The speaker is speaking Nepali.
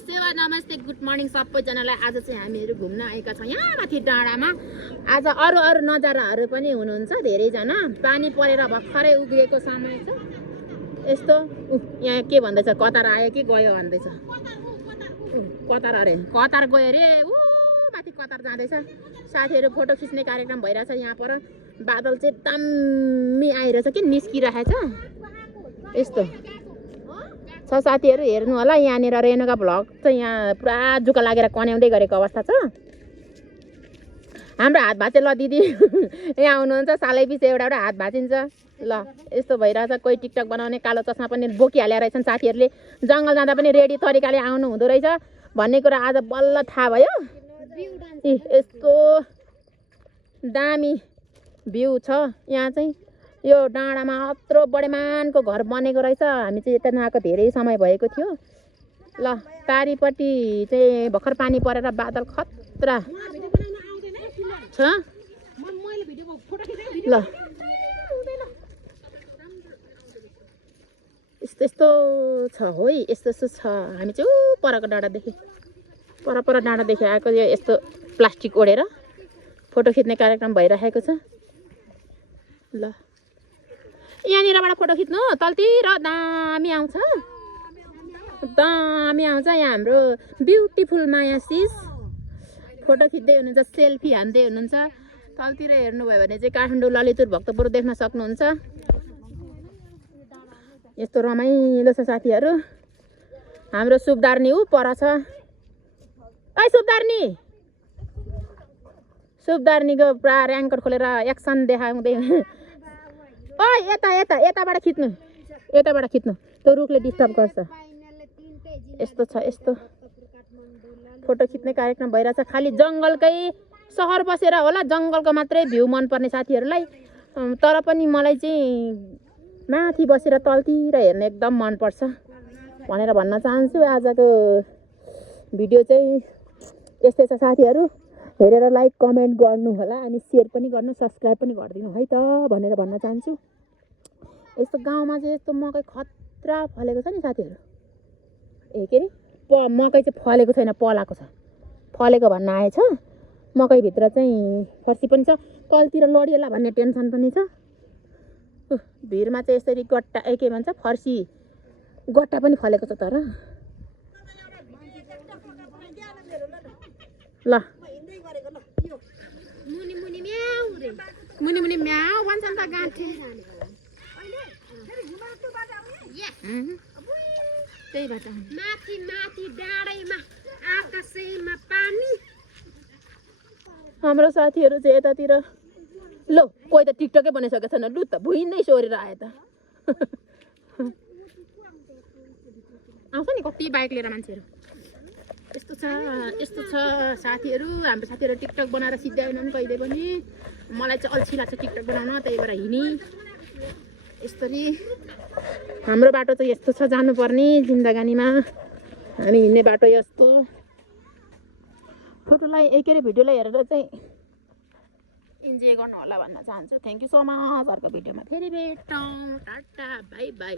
सेवा नमस्ते गुड मर्निङ सबैजनालाई। आज चाहिँ हामीहरू घुम्न आएका छौँ यहाँ माथि डाँडामा। आज अरू नजाराहरू पनि हुनुहुन्छ धेरैजना। पानी परेर भर्खरै उग्रिएको समय छ। यस्तो यहाँ के भन्दैछ, कतार आयो कि गयो भन्दैछ। कतार अरे कतार गयो अरे, ऊ माथि कतार जाँदैछ। साथीहरू फोटो खिच्ने कार्यक्रम भइरहेछ यहाँ पर। बादल चाहिँ दामी आइरहेछ कि निस्किरहेछ यस्तो छ। साथीहरू हेर्नु होला, यहाँनिर रेणुका भ्लग चाहिँ यहाँ पुरा जुका लागेर कन्याउँदै गरेको अवस्था छ। हाम्रो हात भाँचे ल दिदी यहाँ आउनुहुन्छ, सालै पछि एउटा हात भाँचिन्छ ल। यस्तो भइरहेछ। कोही टिकटक बनाउने कालो चस्मा पनि बोकिहाले रहेछन्। साथीहरूले जङ्गल जाँदा पनि रेडी तरिकाले आउनु हुँदो रहेछ भन्ने कुरा आज बल्ल थाहा भयो। यस्तो दामी भ्यू छ यहाँ चाहिँ। यो डाँडामा अत्रो बडेमानको घर बनेको रहेछ। हामी चाहिँ यता नआएको धेरै समय भएको थियो। ल पारिपट्टि चाहिँ भर्खर पानी परेर बादल खतरा छ ल। यस्तो यस्तो छ हो, यस्तो यस्तो छ। हामी चाहिँ ऊ परको डाँडादेखि पर डाँडादेखि आएको। यो यस्तो प्लास्टिक ओढेर फोटो खिच्ने कार्यक्रम भइरहेको छ ल। यहाँनिरबाट फोटो खिच्नु तलतिर दामी आउँछ, दामी आउँछ। यहाँ हाम्रो ब्युटिफुल माया सिस फोटो खिच्दै हुनुहुन्छ, सेल्फी हान्दै हुनुहुन्छ। तलतिर हेर्नुभयो भने चाहिँ काठमाडौँ ललितपुर भक्तपुर देख्न सक्नुहुन्छ। यस्तो रमाइलो छ साथीहरू। हाम्रो सुब्दार्नी ऊ पर छ। ऐ सुब्दार्नीको पुरा ऱ्याङ्कर खोलेर एक्सन देखाउँदै। यताबाट खिच्नु त्यो रुखले डिस्टर्ब गर्छ। यस्तो छ, यस्तो फोटो खिच्ने कार्यक्रम भइरहेछ। खालि जङ्गलकै सहर बसेर होला, जङ्गलको मात्रै भ्यू मनपर्ने साथीहरूलाई। तर पनि मलाई चाहिँ माथि बसेर तलतिर हेर्न एकदम मनपर्छ भनेर भन्न चाहन्छु। आजको भिडियो चाहिँ यस्तै छ साथीहरू। हेरेर लाइक कमेन्ट गर्नु होला, अनि सेयर पनि गर्नु, सब्सक्राइब पनि गरिदिनु है त भनेर भन्न चाहन्छु। यस्तो गाउँमा चाहिँ यस्तो मकै खतरा फलेको छ नि साथीहरू। के अरे मकै चाहिँ फलेको छैन, पलाएको छ। फलेको भन्न आएछ। मकैभित्र चाहिँ फर्सी पनि छ। तलतिर लडिएला भन्ने टेन्सन पनि छ। भिरमा चाहिँ यसरी गट्टा के भन्छ फर्सी गट्टा पनि फलेको छ। तर ल मुनि म्याउ भन्छन् त गाँठे। त्यही भन्छ माथि माथि डाँडैमा आकाशैमा पानी। हाम्रो साथीहरू चाहिँ यतातिर लो कोही त टिकटकै बनाइसकेको छैन। लु त भुइँ नै सोरेर आयो त। आउँछ नि कति बाइक लिएर मान्छेहरू। यस्तो छ साथीहरू। हाम्रो साथीहरू टिकटक बनाएर सिद्ध्याएनन् कहिले पनि। मलाई चाहिँ अल्छी लाग्छ टिकटक बनाउन, त्यही भएर हिँडी यसरी। हाम्रो बाटो चाहिँ यस्तो छ जानुपर्ने जिन्दगानीमा। हामी हिँड्ने बाटो यस्तो। फोटोलाई के अरे भिडियोलाई हेरेर चाहिँ इन्जोय गर्नु होला भन्न चाहन्छु। Thank you so much. अर्को भिडियोमा फेरि भेटौँ। Tata bye by.